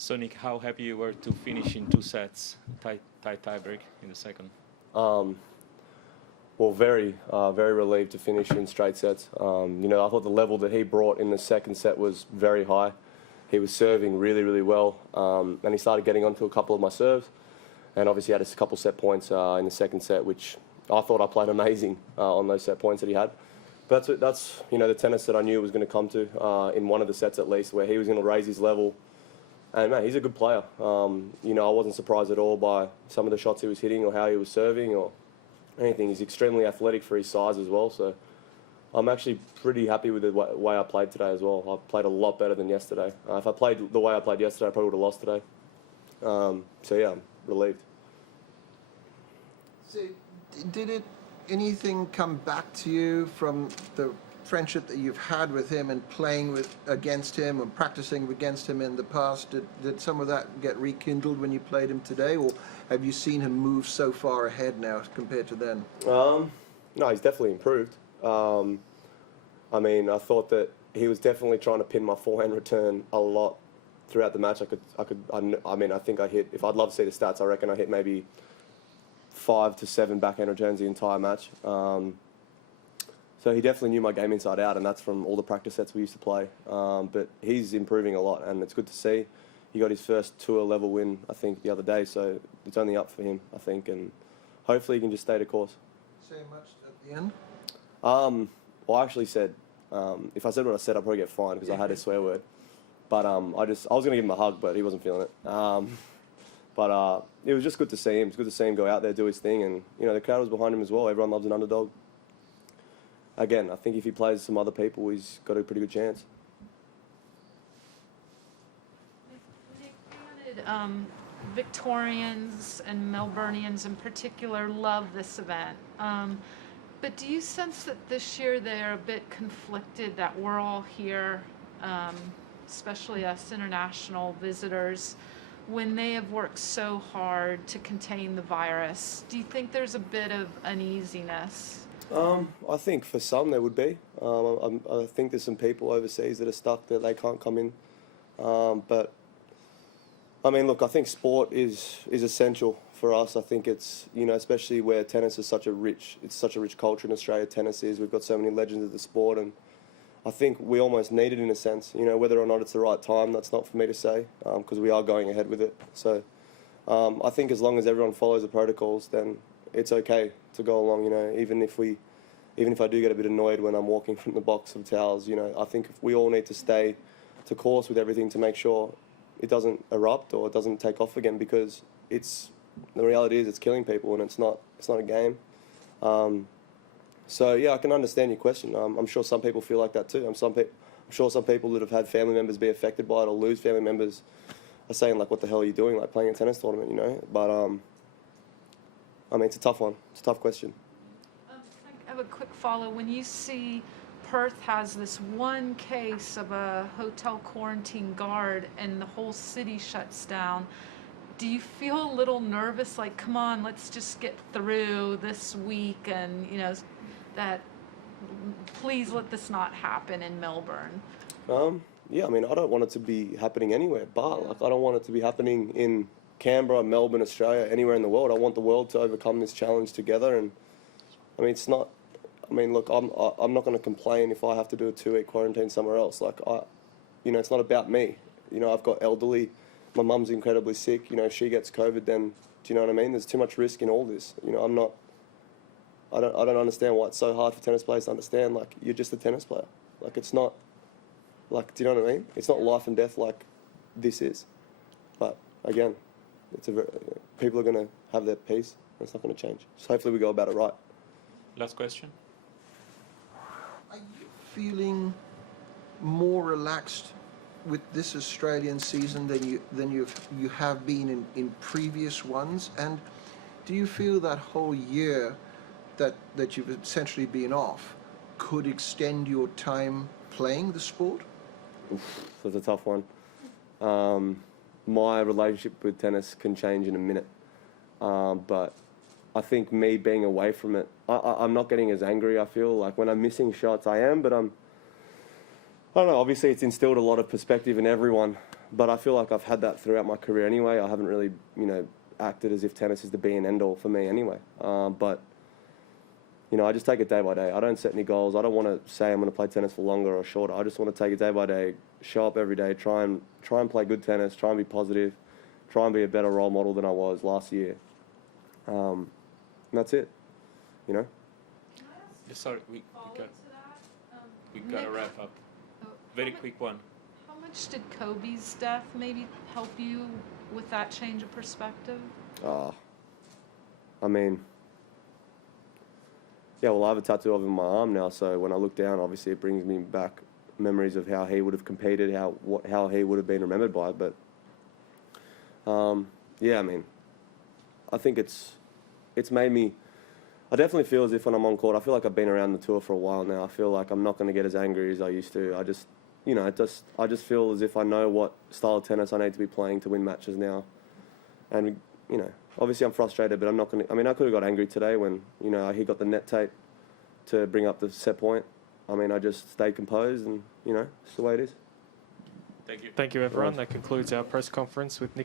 So Nick, how happy you were to finish in 2 sets, tie break in the second? Well, very relieved to finish in straight sets. I thought the level that he brought in the second set was very high. He was serving really, really well, and he started getting onto a couple of my serves, and obviously had a couple set points in the second set, which I thought I played amazing on those set points that he had. But that's the tennis that I knew was going to come to in one of the sets at least, where he was going to raise his level. And man, he's a good player. I wasn't surprised at all by some of the shots he was hitting or how he was serving or anything. He's extremely athletic for his size as well. So I'm actually pretty happy with the way I played today as well. I played a lot better than yesterday. If I played the way I played yesterday, I probably would have lost today. So yeah, I'm relieved. So did anything come back to you from the friendship that you've had with him and playing against him and practicing against him in the past? Did some of that get rekindled when you played him today, or have you seen him move so far ahead now compared to then? No, he's definitely improved. I thought that he was definitely trying to pin my forehand return a lot throughout the match. I think I hit, if I'd love to see the stats, I reckon I hit maybe 5 to 7 backhand returns the entire match. So he definitely knew my game inside out, and that's from all the practice sets we used to play. But he's improving a lot, and it's good to see. He got his first tour level win, I think, the other day, so it's only up for him, I think, and hopefully he can just stay the course. Say much at the end? Well, I actually said, if I said what I said, I'd probably get fined because I had a swear word. But I was going to give him a hug, but he wasn't feeling it. But it was just good to see him. It's good to see him go out there, do his thing, and the crowd was behind him as well. Everyone loves an underdog. Again, I think if he plays some other people, he's got a pretty good chance. Nick, Victorians and Melburnians in particular love this event. But do you sense that this year they're a bit conflicted, that we're all here, especially us international visitors, when they have worked so hard to contain the virus? Do you think there's a bit of uneasiness? I think for some there would be. I think there's some people overseas that are stuck that they can't come in. But look, I think sport is essential for us. I think it's especially where tennis is such a rich culture in Australia. Tennis is. We've got so many legends of the sport, and I think we almost need it in a sense. Whether or not it's the right time, that's not for me to say, because we are going ahead with it. So I think as long as everyone follows the protocols, then it's okay to go along. Even if I do get a bit annoyed when I'm walking from the box of towels, I think we all need to stay to course with everything to make sure it doesn't erupt or it doesn't take off again, because the reality is it's killing people, and it's not a game. So yeah, I can understand your question. I'm sure some people feel like that too. I'm sure some people that have had family members be affected by it or lose family members are saying, like, what the hell are you doing, like playing a tennis tournament, But it's a tough one. It's a tough question. I have a quick follow. When you see Perth has this one case of a hotel quarantine guard and the whole city shuts down, do you feel a little nervous, like, come on, let's just get through this week and, that please let this not happen in Melbourne? Yeah, I don't want it to be happening anywhere, but I don't want it to be happening in Canberra, Melbourne, Australia, anywhere in the world. I want the world to overcome this challenge together, and it's not. Look, I'm not going to complain if I have to do a 2-week quarantine somewhere else. It's not about me. I've got elderly. My mum's incredibly sick. If she gets COVID, then do you know what I mean? There's too much risk in all this. I don't understand why it's so hard for tennis players to understand. Like, you're just a tennis player. Like, it's not. Like, do you know what I mean? It's not life and death like this is. But again, people are going to have their peace. And it's not going to change. So hopefully we go about it right. Last question. Are you feeling more relaxed with this Australian season than you have been in previous ones? And do you feel that whole year that you've essentially been off could extend your time playing the sport? That's a tough one. My relationship with tennis can change in a minute, but I think me being away from it, I'm not getting as angry. I feel like when I'm missing shots, I am, but I don't know. Obviously, it's instilled a lot of perspective in everyone but I feel like I've had that throughout my career anyway. I haven't really, acted as if tennis is the be and end all for me anyway. But I just take it day by day. I don't set any goals. I don't want to say I'm going to play tennis for longer or shorter. I just want to take it day by day, show up every day, try and play good tennis, try and be positive, try and be a better role model than I was last year. And that's it, Yeah, sorry, we Follow got to that. we got to Nick, wrap up. oh, Very how mu- quick one. How much did Kobe's death maybe help you with that change of perspective? I mean, yeah, well, I have a tattoo of him on my arm now, so when I look down, obviously it brings me back memories of how he would have competed, how he would have been remembered by. But yeah, I mean, I think it's made me. I definitely feel as if when I'm on court, I feel like I've been around the tour for a while now. I feel like I'm not going to get as angry as I used to. I just feel as if I know what style of tennis I need to be playing to win matches now. And obviously I'm frustrated, but I'm not going to. I mean, I could have got angry today when he got the net tape to bring up the set point. I mean, I just stayed composed, and it's the way it is. Thank you. Thank you, everyone. That concludes our press conference with Nick.